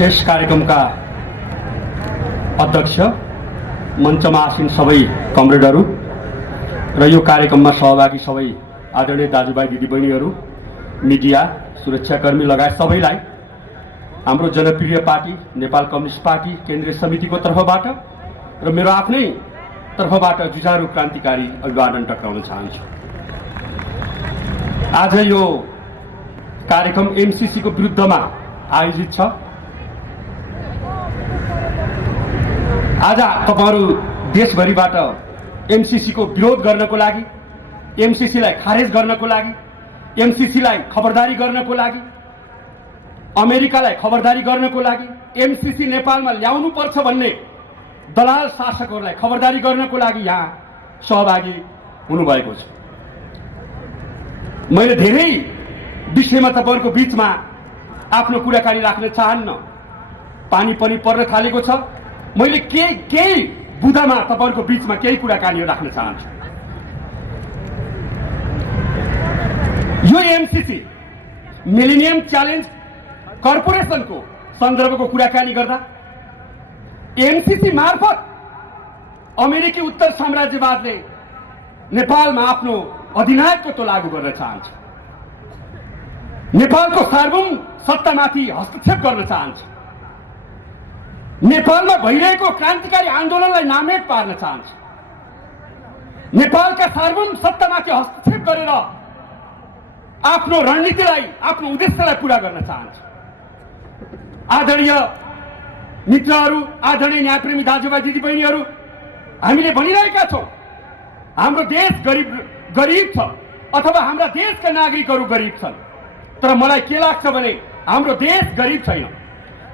यस कार्यक्रमका अध्यक्ष, मञ्चमा आसीन सबै कमरेडहरू र यो कार्यक्रममा सहभागी सबै आदरणीय दाजुभाइ दिदीबहिनीहरू, मिडिया, सुरक्षाकर्मी लगायत सबैलाई हाम्रो जनप्रिय पार्टी नेपाल कम्युनिस्ट पार्टी केन्द्रीय समितिको तर्फबाट र मेरो आफ्नै तर्फबाट जुझारु क्रान्तिकारी अभिवादन टक्राउन चाहन्छु। आज यो कार्यक्रम एमसीसी को विरुद्धमा आयोजित छ। आज तपाईहरु देशभरिबाट एमसीसी को विरोध गर्नको लागि, एमसीसी लाई खारेज गर्नको लागि, एमसीसी लाई खबरदारी गर्नको लागि, अमेरिकालाई खबरदारी गर्नको लागि, एमसीसी नेपालमा ल्याउनु पर्छ भन्ने दलाल शासकहरूलाई खबरदारी गर्नको लागि यहाँ सहभागी हुनुभएको छ। मैले धेरै विषयमा तपाईहरुको बीचमा आफ्नो कुराकानी राख्न चाहन्न। पानी पनि पर्न थालेको छ। मैले केही बुदामा तपाईहरुको बीचमा केही कुराकानी राख्न चाहन्छु। यो एमसीसी मिलेनियम च्यालेन्ज कर्पोरेसनको सन्दर्भको कुराकानी गर्दा एमसीसी मार्फत अमेरिकी उत्तर साम्राज्यवादले नेपालमा आफ्नो अधिनायकत्व लागू गर्न चाहन्छ, नेपालको सार्वभौम सत्तामाथि हस्तक्षेप गर्न चाहन्छ, नेपालमा भइरहेको क्रान्तिकारी आन्दोलनलाई नामेट पार्न चाहन्छ, नेपालका सार्वभौम सत्तामाथि हस्तक्षेप गरेर आफ्नो रणनीतिलाई, आफ्नो उद्देश्यलाई पूरा गर्न चाहन्छ। आदरणीय मित्रहरू, आदरणीय न्यायप्रेमी दाजुभाइ दिदीबहिनीहरू, हामीले भनिरहेका छौं हाम्रो देश गरीब छ अथवा हाम्रा देशका नागरिकहरू गरीब छन्। तर मलाई के लाग्छ भने हाम्रो देश गरीब छैन,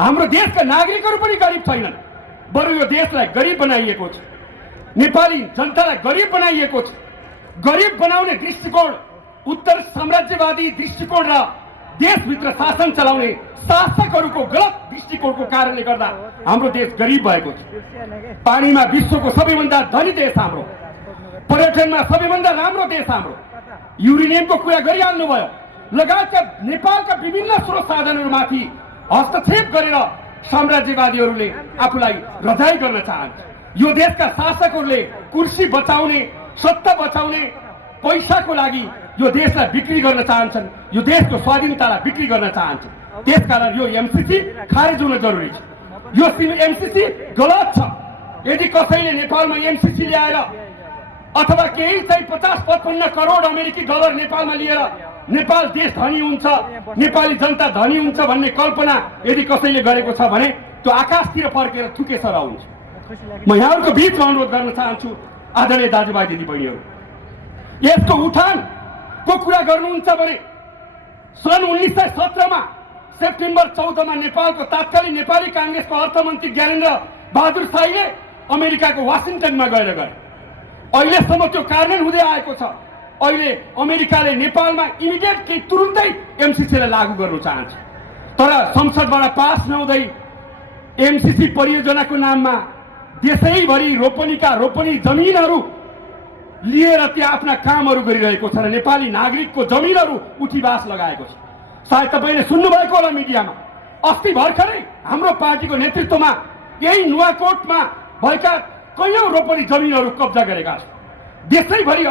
हाम्रो देशका नागरिकहरू पनि गरीब छैनन्। बरु यो देशलाई गरीब बनाइएको छ, नेपाली जनतालाई गरीब बनाइएको छ। गरीब बनाउने दृष्टिकोण, उत्तर साम्राज्यवादी दृष्टिकोण र देशभित्र शासन चलाउने शासकहरूको गलत दृष्टिकोणको कारणले गर्दा हाम्रो देश गरीब भएको छ। पानीमा विश्वको सबैभन्दा धनी देश हाम्रो, पर्यटनमा सबैभन्दा राम्रो देश हाम्रो, युरेनियमको कुरा गरिहाल्नु भयो, लगायतका नेपालका विभिन्न स्रोत साधनहरूमाथि हस्तक्षेप गरेर साम्राज्यवादीहरूले आफूलाई रजाई गर्न चाहन्छ। यो देशका शासकहरूले कुर्सी बचाउने, सत्ता बचाउने पैसाको लागि यो देशलाई बिक्री गर्न चाहन्छन्, यो देशको स्वाधीनतालाई बिक्री गर्न चाहन्छन्। त्यसकारण यो एमसीसी खारेज हुन जरुरी छ। यो एमसीसी गलत छ। यदि कसैले नेपालमा एमसीसी ल्याएर अथवा केही चाहिँ 50-55 करोड अमेरिकी डलर नेपालमा लिएर नेपाल देश धनी हुन्छ, नेपाली जनता धनी हुन्छ भन्ने कल्पना यदि कसैले गरेको छ भने त्यो आकाशतिर फर्केर थुके सर हुन्छ। म यहाँहरूको बीचमा अनुरोध गर्न चाहन्छु, आदरणीय दाजुभाइ दिदीबहिनीहरू, यसको उठानको कुरा गर्नुहुन्छ भने सन् 1917 मा सेप्टेम्बर 14 मा नेपालको तात्कालिक नेपाली कांग्रेसको अर्थमन्त्री ज्ञानेन्द्र बहादुर शाहीले अमेरिकाको वाशिंटनमा गएर गरे। अहिलेसम्म त्यो कार्यान्वयन हुँदै आएको छ। अहिले अमेरिकाले नेपालमा इमिडिएटली तुरुन्तै एमसीसीलाई लागू गर्न चाहन्छ। तर संसदबाट पास नहुँदै एमसीसी परियोजनाको नाममा देशैभरि रोपनी जमिनहरू लिएर त्यहाँ आफ्ना कामहरू गरिरहेको छ र नेपाली नागरिकको जमिनहरू उठीबास लगाएको छ। सायद तपाईले सुन्नुभएको होला मिडियामा, अस्ति भर्खरै हाम्रो पार्टीको नेतृत्वमा यही नुवाकोटमा भएका कैयौं रोपनी जमिनहरू कब्जा गरेका छन्। देशैभरि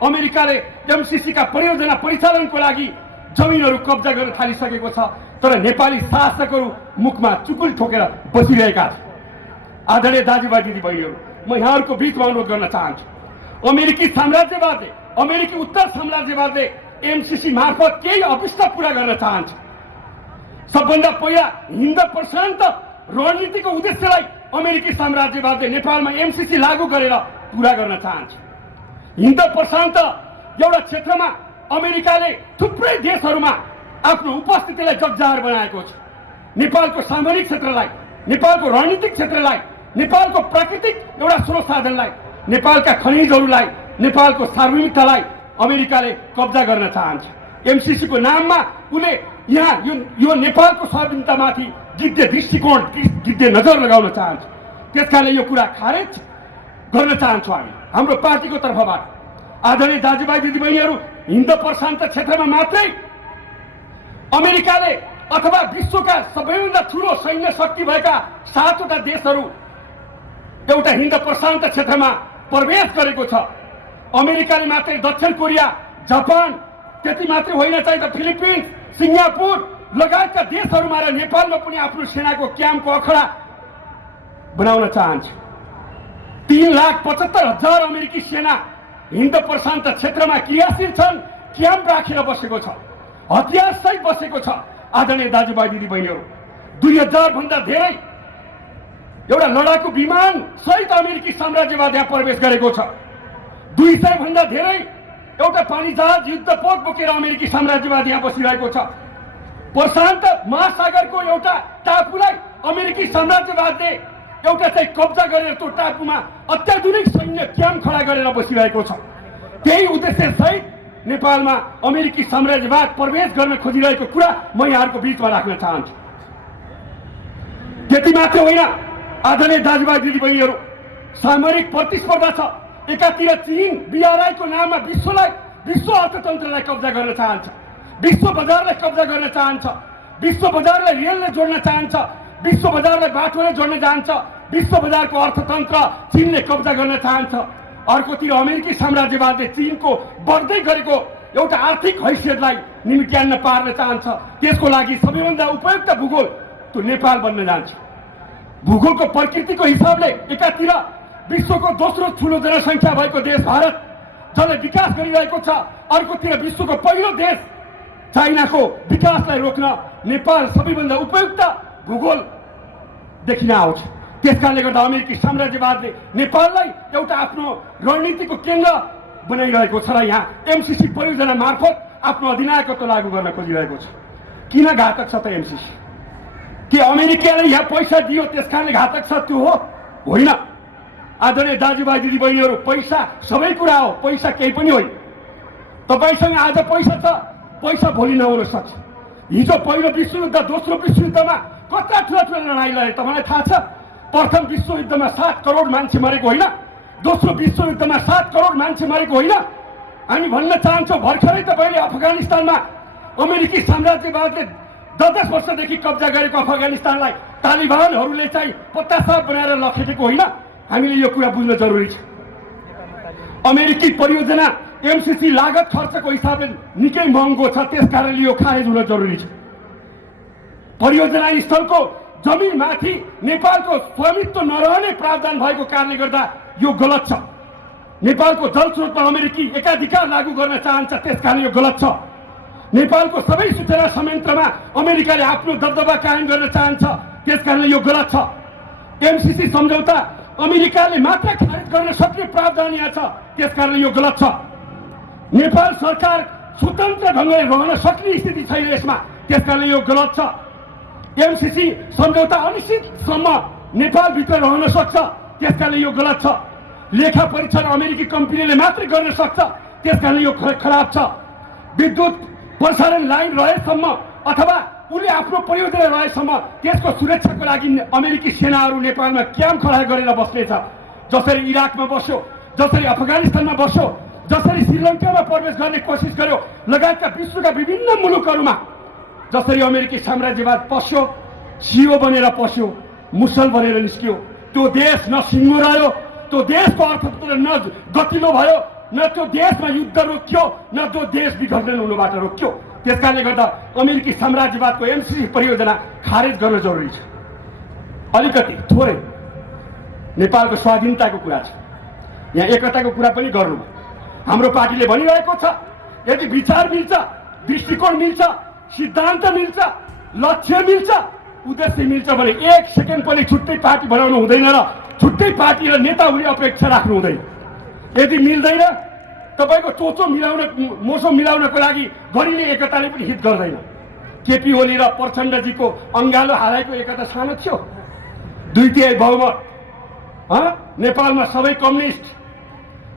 अमेरिकाले एमसीसी का परियोजना परिचालनको लागि जमिनहरू कब्जा गर्न थालिसकेको छ। तर नेपाली शासकहरू मुखमा चुकुल ठोकेर बसिरहेका छन्। आदरणीय दाजुभाइ दिदीबहिनीहरू, म यहाँहरूको बीचमा अनुरोध गर्न चाहन्छु, अमेरिकी उत्तर साम्राज्यवादले एमसीसी मार्फत केही अभिष्ट पूरा गर्न चाहन्छ। सबभन्दा पहिला हिन्द प्रशान्त रणनीतिको उद्देश्यलाई अमेरिकी साम्राज्यवादले नेपालमा एमसीसी लागू गरेर पूरा गर्न चाहन्छ। हिन्द प्रशान्त एउटा क्षेत्रमा अमेरिकाले थुप्रै देशहरूमा आफ्नो उपस्थितिलाई जगजाहेर बनाएको छ। नेपालको सामरिक क्षेत्रलाई, नेपालको रणनीतिक क्षेत्रलाई, नेपालको प्राकृतिक एउटा स्रोत साधनलाई, नेपालका खनिजहरूलाई, नेपालको सार्वभौमिकतालाई अमेरिकाले कब्जा गर्न चाहन्छ। एमसीसी को नाममा उले यहाँ यो नेपालको स्वाधीनतामाथि गिद्धे दृष्टिकोण, गिद्धे नजर लगाउन चाहन्छ। त्यसकारणले यो कुरा खारेज गर्न चाहन्छौँ हामी हाम्रो पार्टीको तर्फबाट। आदरणीय दाजुभाइ दिदीबहिनीहरू, हिन्द प्रशान्त क्षेत्रमा मात्रै अमेरिकाले अथवा विश्वका सबैभन्दा ठूलो सैन्य शक्ति भएका 7वटा देशहरू एउटा हिन्द प्रशान्त क्षेत्रमा प्रवेश गरेको छ। अमेरिकाले मात्रै दक्षिण कोरिया, जापान, त्यति मात्रै होइन चाहिँ त फिलिपिन्स, सिङ्गापुर लगायतका देशहरूमा र नेपालमा पनि आफ्नो सेनाको क्याम्पको अखडा बनाउन चाहन्छ। 3,75,000 अमेरिकी सेना हिन्द प्रशान्त क्षेत्रमा क्रियाशील छन्, क्याम्प राखेर बसेको छ, हतियार सहित बसेको छ। आदरणीय दाजुभाइ दिदीबहिनीहरू, 2,000 भन्दा धेरै एउटा लडाकु विमान सहित अमेरिकी साम्राज्यवाद यहाँ प्रवेश गरेको छ। 200 भन्दा धेरै एउटा पानी जहाज युद्धपोत बोकेर अमेरिकी साम्राज्यवाद यहाँ बसिरहेको छ। प्रशान्त महासागरको एउटा टापुलाई अमेरिकी साम्राज्यवादले एउटा चाहिँ कब्जा गरेर त्यो टापुमा अत्याधुनिक सैन्य क्याम्प खडा गरेर बसिरहेको छ। त्यही उद्देश्य सहित नेपालमा अमेरिकी साम्राज्यवाद प्रवेश गर्न खोजिरहेको कुरा म यहाँहरूको बीचमा राख्न चाहन्छु। त्यति मात्र होइन आदरणीय दाजुभाइ दिदीबहिनीहरू, सामरिक प्रतिस्पर्धा छ। एकातिर चीन बीआरआईको नाममा विश्व अर्थतन्त्रलाई कब्जा गर्न चाहन्छ, विश्व बजारलाई कब्जा गर्न चाहन्छ, विश्व बजारलाई रेलले जोड्न चाहन्छ, विश्व बजारलाई बाटोले जोड्न चाहन्छ, विश्व बजारको अर्थतन्त्र चीनले कब्जा गर्न चाहन्छ। अर्कोतिर अमेरिकी साम्राज्यवादले चीनको बढ्दै गरेको एउटा आर्थिक हैसियतलाई निम्त्यान्न पार्न चाहन्छ। त्यसको लागि सबैभन्दा उपयुक्त भूगोल त्यो नेपाल बन्न जान्छ। भूगोलको प्रकृतिको हिसाबले एकातिर विश्वको दोस्रो ठूलो जनसङ्ख्या भएको देश भारत जसले विकास गरिरहेको छ, अर्कोतिर विश्वको पहिलो देश चाइनाको विकासलाई रोक्न नेपाल सबैभन्दा उपयुक्त भूगोल देखिन आउँछ। त्यसकारणले गर्दा अमेरिकी साम्राज्यवादले नेपाललाई एउटा आफ्नो रणनीतिको केन्द्र बनाइरहेको छ र यहाँ एमसीसी परियोजना मार्फत आफ्नो अधिनायकत्व लागू गर्न खोजिरहेको छ। किन घातक छ त एमसीसी? के अमेरिकाले यहाँ पैसा दियो त्यसकारणले घातक छ? त्यो होइन। आदरणीय दाजुभाइ दिदीबहिनीहरू, पैसा सबै कुरा हो, पैसा केही पनि होइन। तपाईसँग आज पैसा छ, पैसा भोलि नहुन सक्छ। हिजो पहिलो विश्वयुद्ध, दोस्रो विश्वयुद्धमा कत्रा ठुला लडाइँ लडे तपाईँलाई थाहा छ? प्रथम विश्वयुद्धमा 7 करोड मान्छे मरेको होइन, दोस्रो विश्वयुद्धमा 7 करोड मान्छे मरेको होइन। हामी भन्न चाहन्छौँ भर्खरै तपाईँले अफगानिस्तानमा अमेरिकी साम्राज्यवादले 10 वर्षदेखि कब्जा गरेको अफगानिस्तानलाई तालिबानहरूले चाहिँ पत्तासाप बनाएर लखेटेको होइन। हामीले यो कुरा बुझ्न जरुरी छ। अमेरिकी परियोजना एमसीसी लागत खर्चको हिसाबले निकै महँगो छ, त्यसकारणले यो खारेज हुन जरुरी छ। परियोजना स्थलको जमिनमाथि नेपालको स्वामित्व नरहने प्रावधान भएको कारणले गर्दा यो गलत छ। नेपालको जलस्रोतमा अमेरिकी एकाधिकार लागू गर्न चाहन्छ, त्यसकारण यो गलत छ। नेपालको सबै सूचना संयन्त्रमा अमेरिकाले आफ्नो दबदबा कायम गर्न चाहन्छ, त्यसकारण यो गलत छ। एमसीसी सम्झौता अमेरिकाले मात्र खारेज गर्न सक्ने प्रावधान यहाँ छ, त्यसकारण यो गलत छ। नेपाल सरकार स्वतन्त्र ढङ्गले रहन सक्ने स्थिति छैन यसमा, त्यसकारण यो गलत छ। एमसीसी सम्झौता अनिश्चितसम्म नेपालभित्र रहन सक्छ, त्यसकारण यो गलत छ। लेखा परीक्षण अमेरिकी कम्पनीले मात्रै गर्न सक्छ, त्यसकारण यो खराब छ। विद्युत प्रसारण लाइन रहेसम्म अथवा उसले आफ्नो परियोजना रहेसम्म त्यसको सुरक्षाको लागि अमेरिकी सेनाहरू नेपालमा क्याम्प खडा गरेर बस्नेछ। जसरी इराकमा बस्यो, जसरी अफगानिस्तानमा बस्यो, जसरी श्रीलङ्कामा प्रवेश गर्ने कोसिस गर्यो, लगायतका विश्वका विभिन्न मुलुकहरूमा जसरी अमेरिकी साम्राज्यवाद पस्यो, सियो बनेर पस्यो, मुसल बनेर निस्कियो। त्यो देश न सिङ्गो रह्यो, त्यो देशको अर्थतन्त्र न गतिलो भयो, न त्यो देशमा युद्ध रोकियो, न त्यो देश विघटन हुनुबाट रोकियो। त्यसकारणले गर्दा अमेरिकी साम्राज्यवादको एमसीसी परियोजना खारेज गर्न जरुरी छ। अलिकति थोरै नेपालको स्वाधीनताको कुरा छ, यहाँ एकताको कुरा पनि गर्नु। हाम्रो पार्टीले भनिरहेको छ यदि विचार मिल्छ, दृष्टिकोण मिल्छ, सिद्धान्त मिल्छ, लक्ष्य मिल्छ, उद्देश्य मिल्छ भने 1 सेकेन्ड पनि छुट्टै पार्टी बनाउनु हुँदैन र छुट्टै पार्टी र नेता हुने अपेक्षा राख्नु हुँदैन। यदि मिल्दैन तपाईको चोचो मिलाउन, मोसो मिलाउनको लागि गरिने एकताले पनि हित गर्दैन। केपी ओली र प्रचण्डजीको अङ्गालो हालाइको एकता सानो थियो। 2/3 बहुमत, नेपालमा सबै कम्युनिस्ट,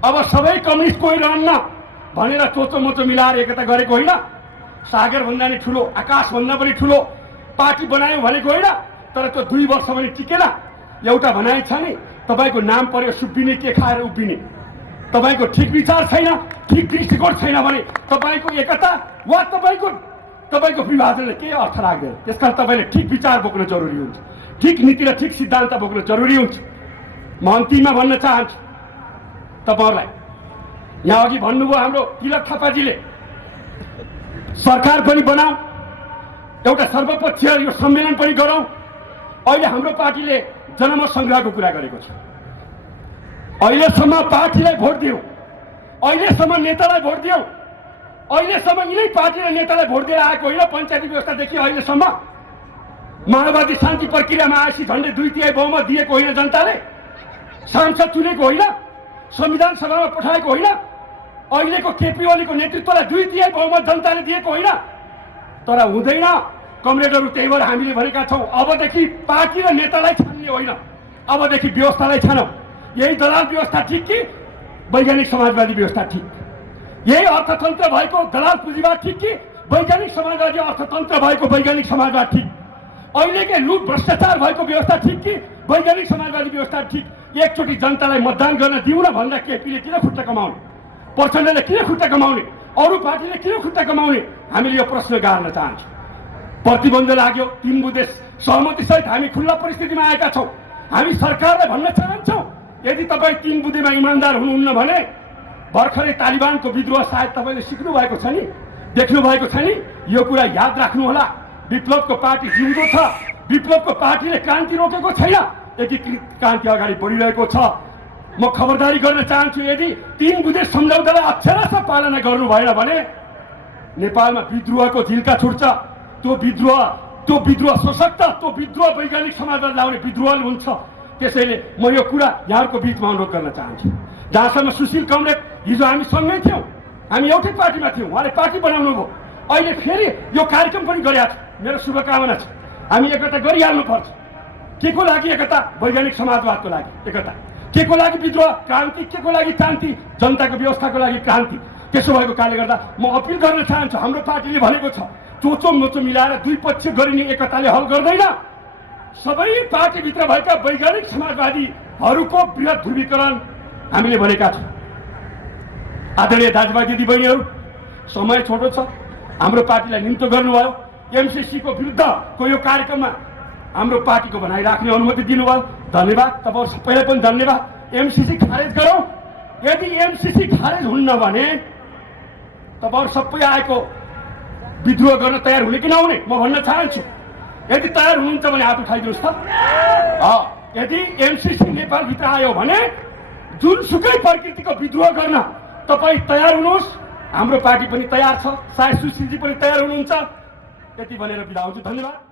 अब सबै कम्युनिस्ट कोही रहन्न भनेर चोचो मोचो मिलाएर एकता गरेको होइन। सागर भन्दा नि ठुलो, आकाश भन्दा पनि ठुलो पार्टी बनायो भनेको होइन। तर त्यो 2 वर्ष पनि टिकेन। एउटा भनाइ छ नि, तपाईँको नाम पर्यो सुब्बिने के खाएर उभिने। तपाईँको ठिक विचार छैन, ठिक दृष्टिकोण छैन भने तपाईँको एकता वा तपाईँको तपाईँको विभाजनले केही अर्थ लाग्दैन। त्यसकारण तपाईँले ठिक विचार बोक्न जरुरी हुन्छ, ठिक नीति र ठिक सिद्धान्त बोक्न जरुरी हुन्छ। म अन्तिममा भन्न चाहन्छु तपाईँहरूलाई, यहाँ अघि भन्नुभयो हाम्रो तिलक थापाजीले, सरकार पनि बनाऊ, एउटा सर्वपक्षीय यो सम्मेलन पनि गरौँ। अहिले हाम्रो पार्टीले जनमत सङ्ग्रहको कुरा गरेको छ। अहिलेसम्म पार्टीलाई भोट दियौँ, अहिलेसम्म नेतालाई भोट दियौँ, अहिलेसम्म यिनै पार्टी र नेतालाई भोट दिएर आएको होइन। पञ्चायती व्यवस्थादेखि अहिलेसम्म माओवादी शान्ति प्रक्रियामा आएपछि झन्डै 2/3 बहुमत दिएको होइन जनताले, सांसद चुनेको होइन, संविधान सभामा पठाएको होइन, अहिलेको केपी ओलीको नेतृत्वलाई 2/3 बहुमत जनताले दिएको होइन। तर हुँदैन कमरेडहरू, त्यही भएर हामीले भनेका छौँ अबदेखि पार्टी र नेतालाई छान्ने होइन, अबदेखि व्यवस्थालाई छानौँ। यही दलाल व्यवस्था ठिक कि वैज्ञानिक समाजवादी व्यवस्था ठिक? यही अर्थतन्त्र भएको दलाल पुँजीवाद ठिक कि वैज्ञानिक समाजवादी अर्थतन्त्र भएको वैज्ञानिक समाजवाद ठिक? अहिलेकै लुट भ्रष्टाचार भएको व्यवस्था ठिक कि वैज्ञानिक समाजवादी व्यवस्था ठिक? एकचोटि जनतालाई मतदान गर्न दिउँ न भन्दा केपीले किन खुट्टा कमाउने, प्रचण्डले किन खुट्टा कमाउने, अरू पार्टीले किन खुट्टा कमाउने? हामीले यो प्रश्न गार्न चाहन्छौँ। प्रतिबन्ध लाग्यो, 3 बुँदे सहमतिसहित हामी खुल्ला परिस्थितिमा आएका छौँ। हामी सरकारलाई भन्न चाहन्छौँ, यदि तपाईँ 3 बुँदेमा इमान्दार हुनुहुन्न भने भर्खरै तालिबानको विद्रोह सायद तपाईँले सिक्नु भएको छ नि, देख्नु भएको छ नि। यो कुरा याद राख्नुहोला। विप्लवको पार्टी जिउँदो छ, विप्लवको पार्टीले क्रान्ति रोकेको छैन, एकीकृत क्रान्ति अगाडि बढिरहेको छ। म खबरदारी गर्न चाहन्छु, यदि 3 बुँदे सम्झौतालाई अक्षरशः पालना गर्नु भएन भने नेपालमा विद्रोहको झिल्का छुट्छ। त्यो विद्रोह सशक्त, त्यो विद्रोह वैज्ञानिक समाजवाद लाउने विद्रोह हुन्छ। त्यसैले म यो कुरा यहाँहरूको बिचमा अनुरोध गर्न चाहन्छु। जहाँसम्म सुशील कमरेड, हिजो हामी सँगै थियौँ, हामी एउटै पार्टीमा थियौँ, उहाँले पार्टी बनाउनु भयो, अहिले फेरि यो कार्यक्रम पनि गरेका छ। मेरो शुभकामना छ, हामी एकता गरिहाल्नुपर्छ। के को लागि एकता? वैज्ञानिक समाजवादको लागि एकता। के को लागि विद्रोह? क्रान्ति। के को लागि क्रान्ति? जनताको व्यवस्थाको लागि क्रान्ति। त्यसो भएको कारणले गर्दा म अपिल गर्न चाहन्छु, हाम्रो पार्टीले भनेको छ चोचो मोचो मिलाएर दुई पक्ष गरिने एकताले हल गर्दैन। सबै पार्टीभित्र भएका वैज्ञानिक समाजवादीहरूको वृहत ध्रुवीकरण हामीले भनेका छौँ। आदरणीय दाजुभाइ दिदीबहिनीहरू, समय छोटो छ, हाम्रो पार्टीलाई निम्तो गर्नुभयो, एमसीसीको विरुद्धको यो कार्यक्रममा हाम्रो पार्टीको भनाइ राख्ने अनुमति दिनुभयो, धन्यवाद। तपाईँहरू सबैलाई पनि धन्यवाद। एमसीसी खारेज गरौँ। यदि एमसीसी खारेज हुन्न भने तपाईँहरू सबै आएको विद्रोह गर्न तयार हुने कि नहुने म भन्न चाहन्छु। यदि तयार हुनुहुन्छ भने हात उठाइदिनुहोस् त। यदि एमसीसी नेपालभित्र आयो भने जुनसुकै प्रकृतिको विद्रोह गर्न तपाईँ तयार हुनुहोस्, हाम्रो पार्टी पनि तयार छ, सायद सुशीलजी पनि तयार हुनुहुन्छ। यति भनेर बिदा हुन्छु। धन्यवाद।